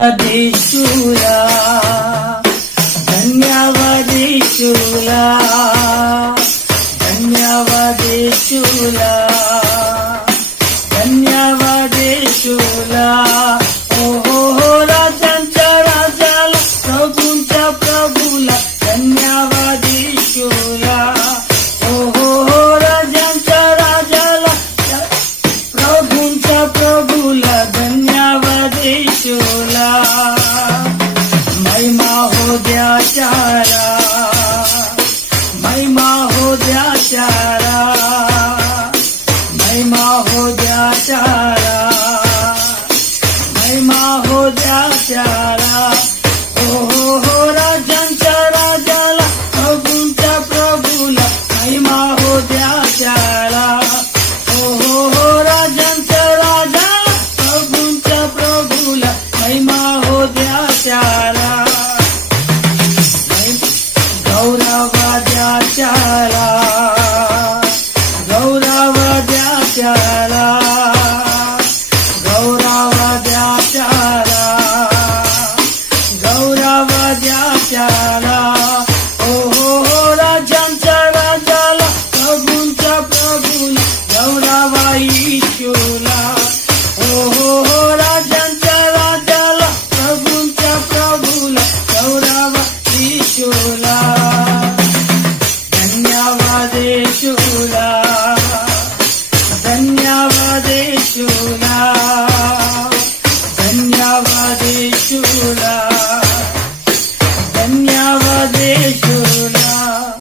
देशूला धन्यवाद देशूला धन्यवाद देशूला धन्यवाद देशूला हो राजांच्या राजाला प्रभूंच्या प्रभूला धन्यवाद देशूला हो राजांच्या राजाला प्रभूंच्या प्रभूला धन्यवाद देशूला महिमा हो द्या चारा महिमा हो द्या चारा महिमा हो द्या चारा महिमा हो द्या चारा हो राजांच्या